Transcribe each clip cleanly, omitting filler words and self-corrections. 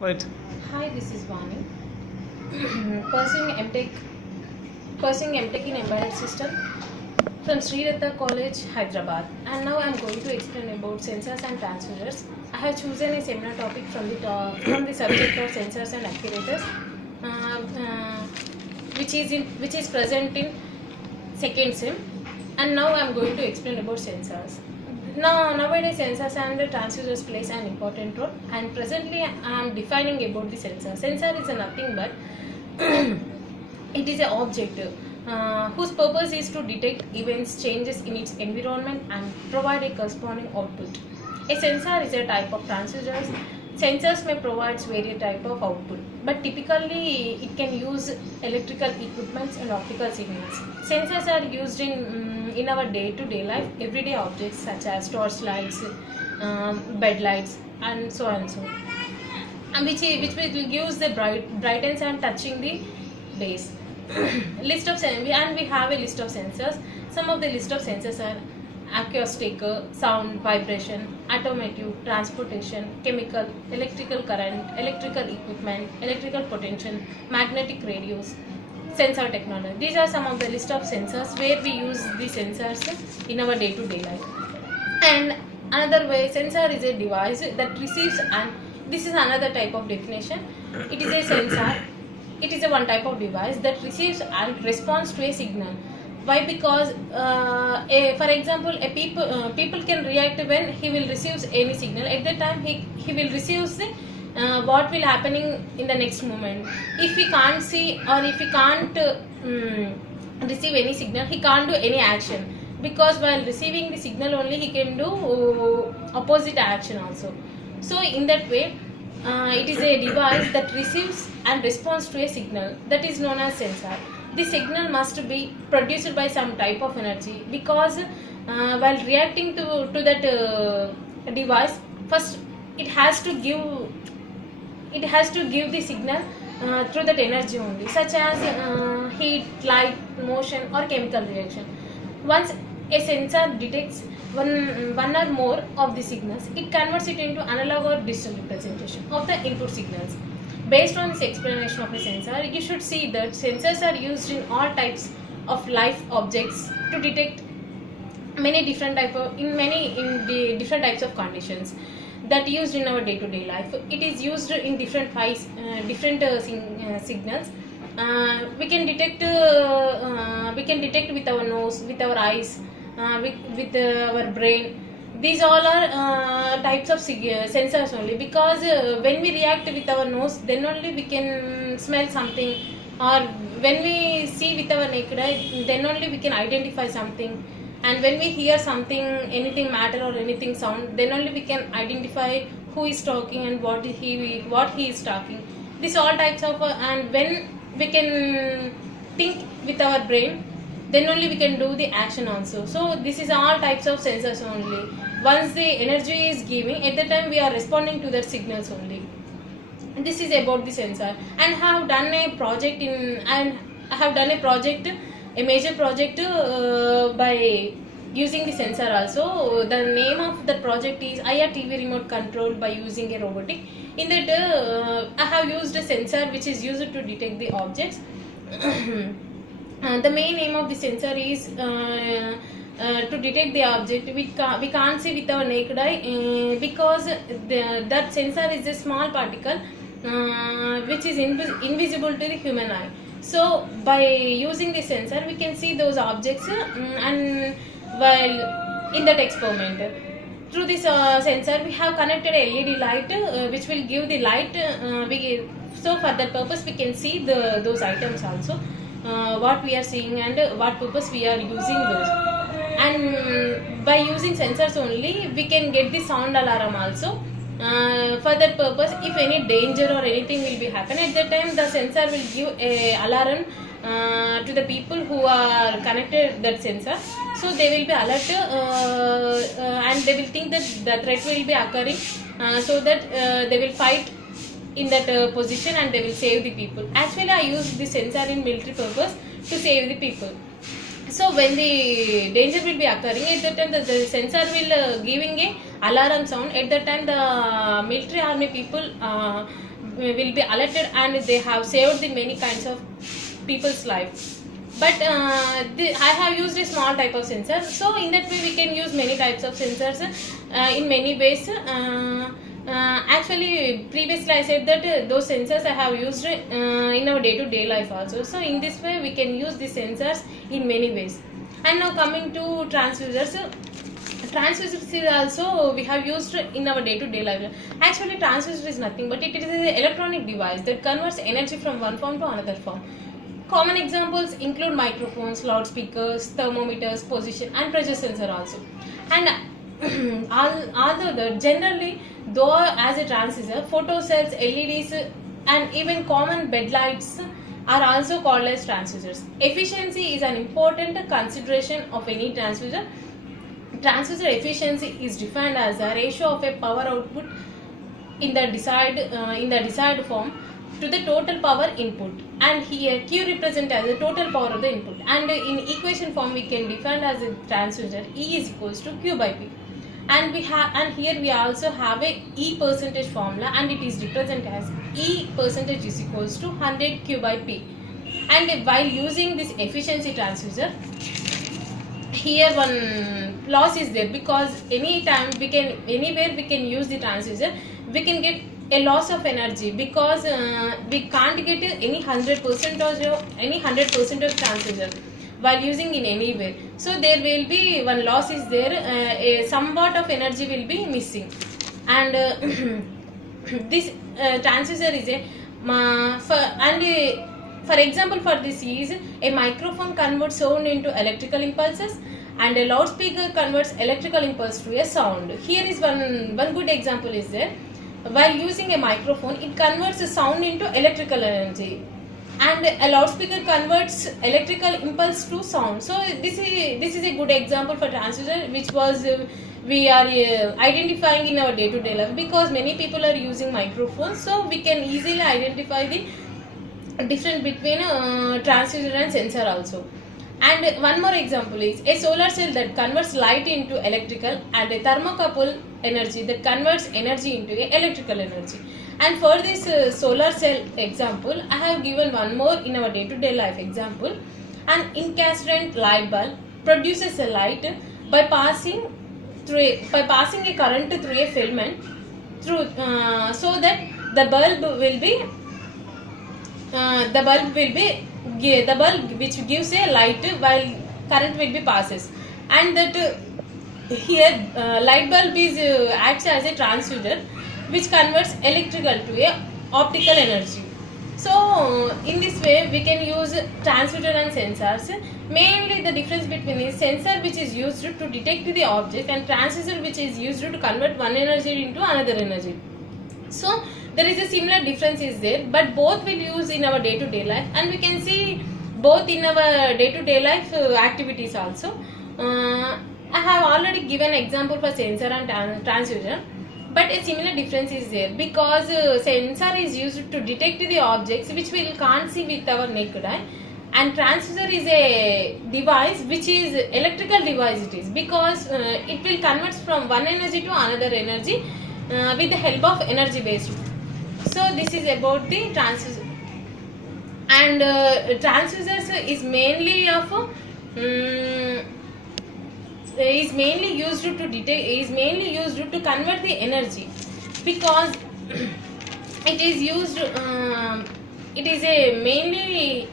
Right. Hi, this is Vani. pursuing MTech, pursuing MTech in Embedded System from Sri Ratha College, Hyderabad. And now I am going to explain about sensors and transducers. I have chosen a seminar topic from the subject of sensors and actuators, uh, uh, which is present in second sim. And now I am going to explain about sensors. Nowadays sensors and transducers plays an important role, and presently I am defining about the sensor. Sensor is a nothing but it is an object whose purpose is to detect events, changes in its environment and provide a corresponding output. A sensor is a type of transducers. Sensors may provide various type of output, but typically it can use electrical equipments and optical signals. Sensors are used in our day-to-day life, everyday objects such as torch lights, bed lights, and so on and so. And which will give the brightness and touching the base. And we have a list of sensors. Some of the list of sensors are acoustic, sound, vibration, automotive, transportation, chemical, electrical current, electrical equipment, electrical potential, magnetic radios, sensor technology. These are some of the list of sensors where we use the sensors in our day-to-day life. And another way, sensor is a device that receives, and this is another type of definition. It is a sensor. It is a one type of device that receives and responds to a signal. Why? Because for example, people can react when he will receive any signal. At that time, he will receive the what will happening in the next moment. If he can't see, or if he can't receive any signal, he can't do any action, because while receiving the signal only he can do opposite action also. So in that way, it is a device that receives and responds to a signal, that is known as sensor. The signal must be produced by some type of energy, because while reacting to that device, first it has to give the signal through that energy only, such as heat, light, motion, or chemical reaction. Once a sensor detects one or more of the signals, it converts it into analog or digital representation of the input signals. Based on this explanation of a sensor, you should see that sensors are used in all types of life objects to detect many different in the different types of conditions that used in our day-to-day life. It is used in different signals. We can detect with our nose, with our eyes, with our brain. These all are types of sensors only, because when we react with our nose, then only we can smell something, or when we see with our naked eye, then only we can identify something. And when we hear something, anything matter or anything sound, then only we can identify who is talking and what he is talking. These all types of and when we can think with our brain, then only we can do the action also. So this is all types of sensors only. Once the energy is giving, at the time we are responding to the signals only. And this is about the sensor. And have done a project I have done a major project by using the sensor also. The name of the project is IR TV remote control by using a robotic. In that I have used a sensor which is used to detect the objects. The main aim of the sensor is to detect the object. We can't see with our naked eye, because that sensor is a small particle which is invisible to the human eye. So by using the sensor, we can see those objects, and while in that experiment, through this sensor we have connected a LED light, which will give the light. So for that purpose we can see those items also, what we are seeing and what purpose we are using those. And by using sensors only, we can get the sound alarm also. For that purpose, if any danger or anything will be happen, at that time the sensor will give a alarm to the people who are connected that sensor. So they will be alert, and they will think that the threat will be occurring, so that they will fight in that position and they will save the people. Actually, I use the sensor in military purpose to save the people. So when the danger will be occurring, at that time the sensor will giving a alarm sound. At that time the military army people will be alerted, and they have saved the many kinds of people's life. But I have used a small type of sensor, so in that way we can use many types of sensors in many ways. Actually, previously I said that those sensors I have used in our day-to-day life also. So in this way we can use these sensors in many ways. And now coming to transducers. Transducers is also we have used in our day-to-day life. Actually, transducer is nothing but it is an electronic device that converts energy from one form to another form. Common examples include microphones, loudspeakers, thermometers, position and pressure sensor also. And although generally, though as a transducer, photocells, LEDs and even common bed lights are also called as transducers. Efficiency is an important consideration of any transducer. Transducer efficiency is defined as the ratio of a power output in the desired form to the total power input, and here Q represents as the total power of the input, and in equation form we can define as a transducer E is equals to Q by P, and here we also have a E percentage formula, and it is represented as E percentage is equals to 100 Q by P. And while using this efficiency transducer, here one loss is there, because anytime anywhere we can use the transducer, we can get a loss of energy, because we can't get any 100% of transducer while using in anywhere. So there will be one loss is there, somewhat of energy will be missing. And this transducer is for example, for this is a microphone converts sound into electrical impulses, and a loudspeaker converts electrical impulse to a sound. Here is one good example is there. While using a microphone, it converts a sound into electrical energy, and a loudspeaker converts electrical impulse to sound. So this is a good example for transducer, which was we are identifying in our day-to-day life, because many people are using microphones, so we can easily identify the difference between transducer and sensor also. And one more example is a solar cell that converts light into electrical, and a thermocouple energy that converts energy into electrical energy. And for this solar cell example, I have given one more in our day-to-day life example. An incandescent light bulb produces a light by passing a current through a filament so that the bulb which gives a light while current will be passes, and that here light bulb is acts as a transducer which converts electrical to a optical energy. So in this way we can use transducer and sensors. Mainly the difference between is sensor, which is used to detect the object, and transducer, which is used to convert one energy into another energy. So there is a similar difference is there, but both will use in our day-to-day life, and we can see both in our day-to-day life activities also. I have already given example for sensor and transducer, but a similar difference is there, because sensor is used to detect the objects which we can't see with our naked eye, and transducer is a device which is electrical device it is, because it will convert from one energy to another energy with the help of energy based. So this is about the transducer. And transducers is mainly used to detect, is mainly used to convert the energy, because it is used it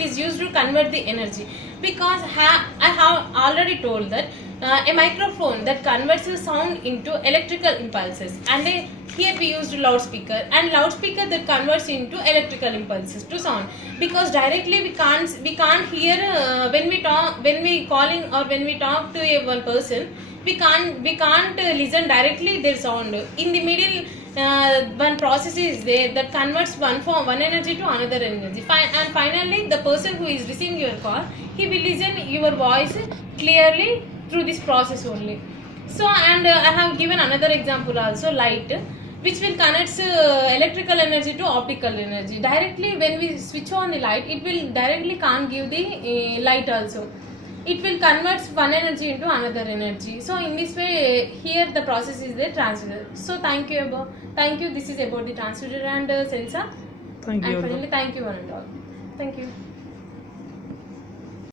is used to convert the energy, because I have already told that a microphone that converts the sound into electrical impulses, and here we used loudspeaker, and loudspeaker that converts into electrical impulses to sound, because directly we can't hear when we calling or when we talk to a one person, we can't listen directly their sound. In the middle one process is there that converts one energy to another energy, and finally the person who is receiving your call, he will listen your voice clearly through this process only. So, and I have given another example also, light, which will connect electrical energy to optical energy. Directly when we switch on the light, it will directly can't give the light also. It will convert one energy into another energy. So in this way, here the process is the transducer. So thank you. This is about the transducer and sensor. Thank And you. finally, thank you one and all. Thank you.